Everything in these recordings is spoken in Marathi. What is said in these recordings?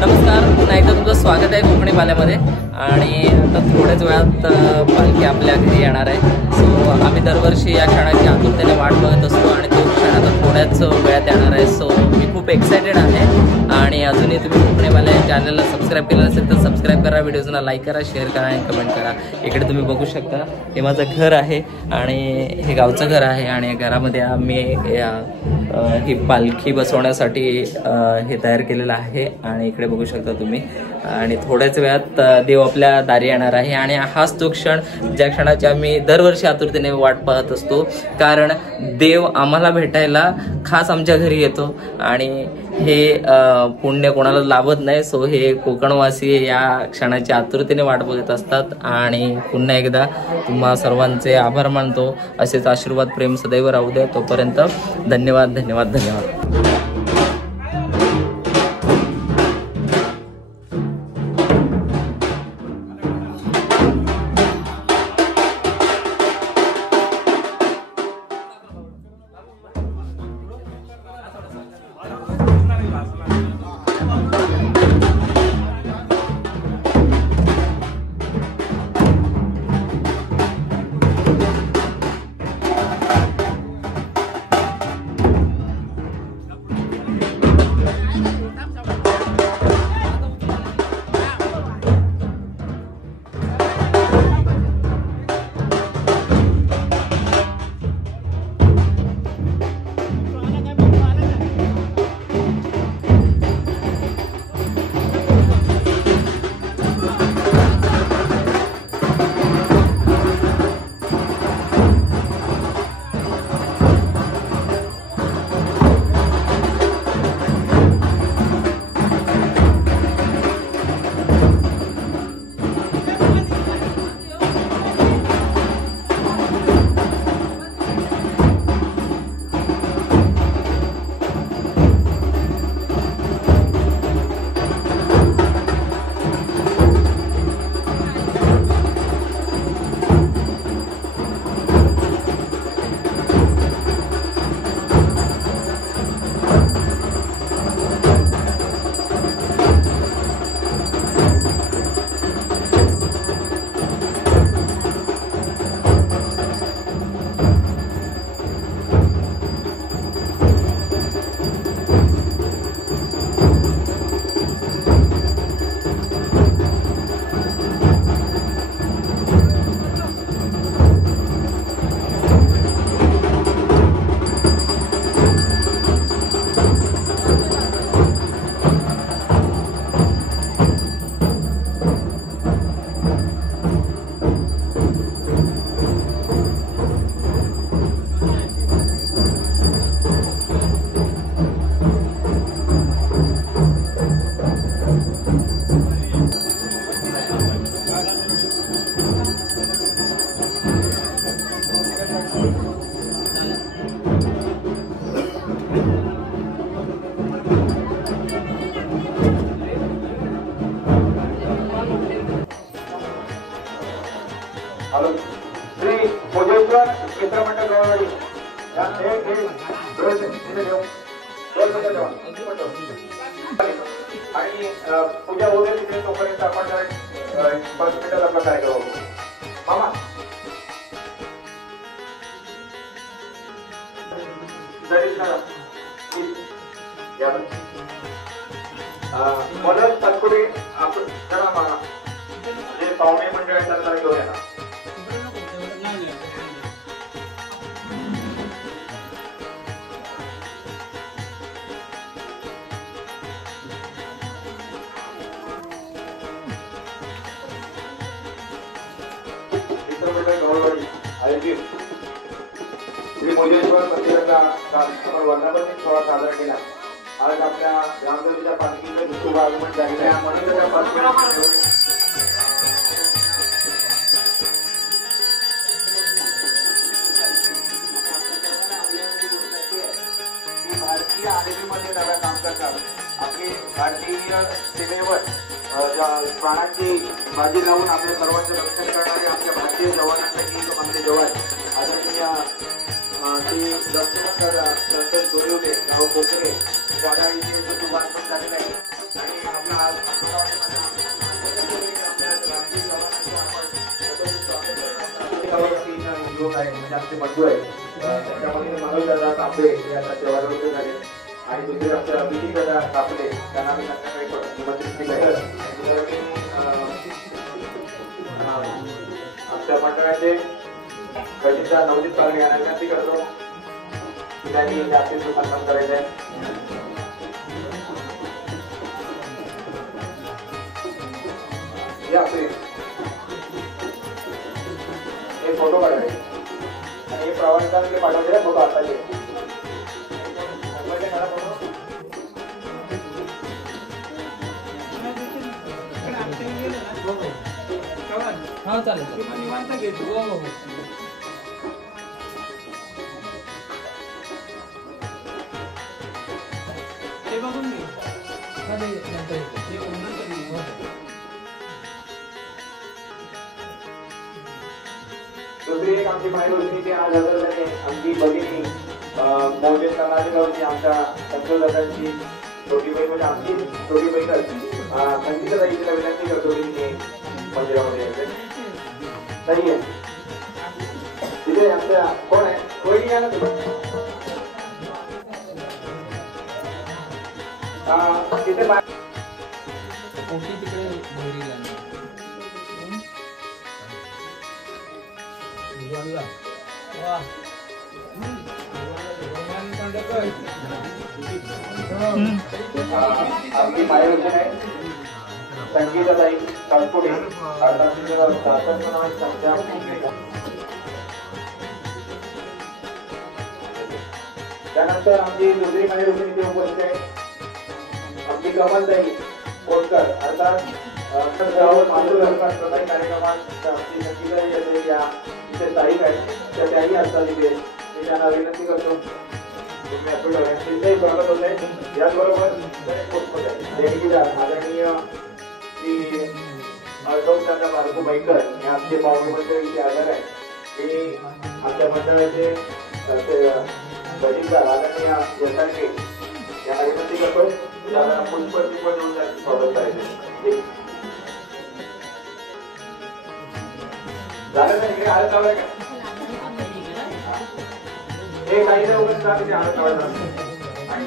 नमस्कार, पुन्हा एकदा तुमचं स्वागत आहे कोकणी पाल्यामध्ये. आणि आता थोड्याच वेळात पालखी आपल्या घरी येणार आहे. सो आम्ही दरवर्षी या क्षणाची आतुरतेने वाट बघत असतो आणि तो क्षण आता थोड्याच वेळात येणार आहे. सो मी खूप एक्सायटेड आहे. आणि अजूनही तुम्ही कोकणी पाल्या चॅनलला सबस्क्राईब केलं असेल तर सबस्क्राईब करा, व्हिडिओजना लाईक करा, शेअर करा आणि कमेंट करा. इकडे तुम्ही बघू शकता हे माझं घर आहे आणि हे गावचं घर आहे. आणि घरामध्ये आम्ही ही पालखी बसवण्यासाठी हे तयार केलेलं आहे. आणि इकडे बघू शकता तुम्ही. आणि थोड्याच वेळात देव आपल्या दारी येणार आहे. आणि हाच तो क्षण ज्या क्षणाची आम्ही दरवर्षी आतुरतेने वाट पाहत असतो, कारण देव आम्हाला भेटायला खास आमच्या घरी येतो. आणि हे पुण्य कोणाला लाभत नाही. सो हे कोकणवासी या क्षणाची आतुरतेने वाट बघत असतात. आणि पुन्हा एकदा तुम्हा सर्वांचे आभार मानतो. असेच आशीर्वाद प्रेम सदैव राहू दे. तोपर्यंत धन्यवाद धन्यवाद धन्यवाद. श्री भोजेश्वर मित्रमंडळ गवळवाडी आणि पूजा होते तिथे तोपर्यंत आपण बस मिनिटाचा प्रकार घेऊ. मामा मनोज सातपुडे आपण जरा मामा जे पाहुणे मंडळ आहेत त्यांना घेऊन येणार. श्री भोजेश्वर मंदिराचा आपण वर्धापन सोहळा साजरा केला. आज आपल्या ग्रामदेवतेच्या पालखीचे शुभ आगमन झालेले आहे. मंदिराच्या भारतीय आर्मीमध्ये नव्या काम करतात. आपली भारतीय सीमेवर प्राणाची बाजी लावून आपल्या सर्वांचे रक्षण करणारे आपल्या भारतीय जवानांपैकी आमचे जवान आदरणीय ती लक्ष्मण दादा संतोष गोरेवले गाव कोकरे वाडाळीचे शुभारंभ झालेला आहे आणि आपला युवक आहे म्हणजे आमचे बंधू आहेत त्याच्यामध्ये मनोज दादा कापले हे आता सेवानिवृत्त झाले आणि दुसरे आमच्या अभिजित दादा कापले त्यांना आम्ही संध्याकाळी निमंत्रित केलं आहे. आमच्या मंडळाचे गजिंदा नवनीत पालवे यांना विनंती करतो की त्यांनी जास्तीत सन्मान करायचं आहे. हे फोटो काढायचे आणि हे प्रवासांना पाठवलेला फोटो आता घे हा चालेल ते बघून घे. दुसरी एक आमची माहिती होती की आज हजरने आमची भगिनी मोठे कर्नाटकावरची आमच्या संतोषदादांची छोटी बहीण म्हणजे आमची छोटी बहीणच संगीताताई तिला विनंती करतो की मी मंदिरामध्ये यायचं. नाही आहे तिथे आमच्या कोण आहे कोणी या ना तिथे तिकडे आपली माय होती आहे संगीताताई सातपुडे त्यानंतर आमची दुसरी माय होती तिथे उपस्थित आहे आमची कमलताई कोटकर अर्थात कार्यक्रमात आमची संगीताताई या इथे ताईक आहेत त्या त्याही असतात तिथे मी त्यांना विनंती करतो स्वागत होत आहे. याचबरोबर देणगीदार आदरणीय श्री दादा बारकू बैकर हे आमचे पाहुणे मंडळीचे आधार आहे. हे आमच्या मंडळाचे गजिंदार आदरणीय जसांगे यांना विनंती करतो दादा पुष्प देऊन स्वागत करायचे. झालं नाही इकडे आलं चालू आहे का हे काही वगैरे तिथे आलं चालू आणि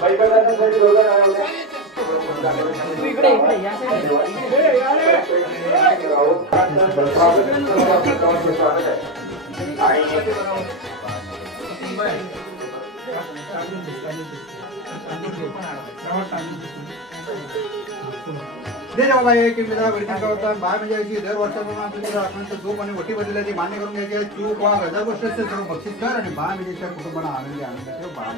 बैठकांसाठी दोघं इकडे बाय म्हणजे दर वर्षाप्रमाणे जो आणि वटी बदलल्याची मान्य करून घ्यायची चूक वा गजा गोष्ट सर्व बक्षीस कर आणि बाय म्हणजे कुटुंबाला आनंदी आनंदाचे बाळ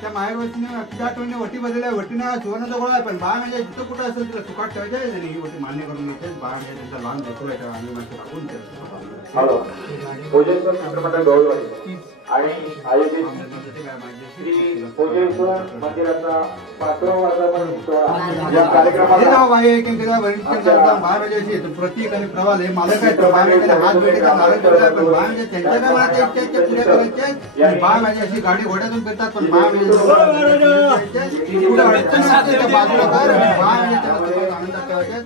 त्या माहेरवतीने त्या आठवणी वटी बदलल्या वटीनं सुवर्ण जवळ आहे पण बाळ म्हणजे जिथं कुठं असेल तिला सुखात ठेवायचं आहे ही वटी मान्य करून घ्यायची बाळ म्हणजे त्यांचा लहान देखील आणि माझे राखून आणि आयोजित श्री भोजेश्वर मंदिराचा 5वा वर्धापन या कार्यक्रमाला प्रतीक आणि प्रवाल हे मालक आहेत हात भेटीचा नारळ ठेवला पण बाळ म्हणजे त्यांच्या काय मला इच्छा पुऱ्या करायच्या बाळ माझी अशी गाडी घोड्यातून फिरतात पण बाळ म्हणजे बाजूला कर बाळ म्हणजे आनंदात ठेवायचे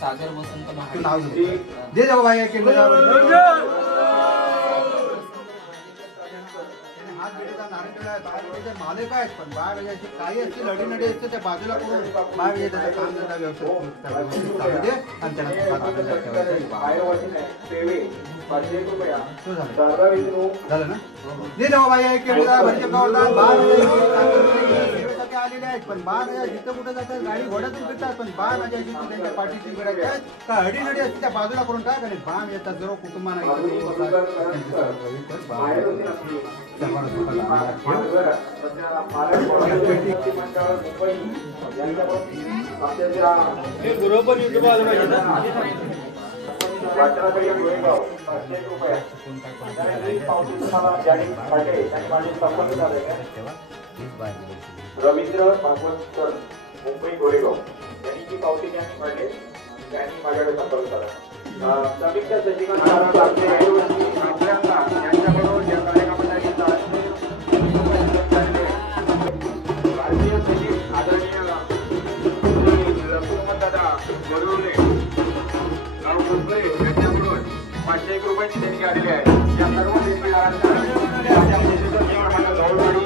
सागर वसंत नाव जे जाऊ बाई बिडीचा नारायणला बाहेर मालक आहेत पण बाहेर अशी काही असतील अडीनडी असते त्या बाजूला करून बाहेर त्याचं काम धंदा व्यवस्थित चालू दे आणि त्यांना झालं ना नाही देवा बाई आहे केळीला म्हणजे आलेले आहेत पण बाहेर जिथं कुठं जातात गाडी घोड्यातून फिरतात पण बाहेर माझ्या अशी त्यांच्या पाठीची गरज आहे का अडीनडी असते त्या बाजूला करून टाक आणि बाहेर येतात जर कुटुंबांना बरोबर युट्यूब रवींद्र भागवत सर मुंबई गोरेगाव यांनी जी पावती त्यांनी काढले त्यांनी माझ्याकडे संपर्क करा. समीक्षा सचिवांना यांच्याबरोबर या कार्यक्रमासाठी भारतीय सचिव आदरणीय लक्ष्मणदादा गोरवले गाव मुंबई यांच्याकडून 501 रुपयांची देणगी आलेली आहे. या सर्व देणगीदारांना जवळपास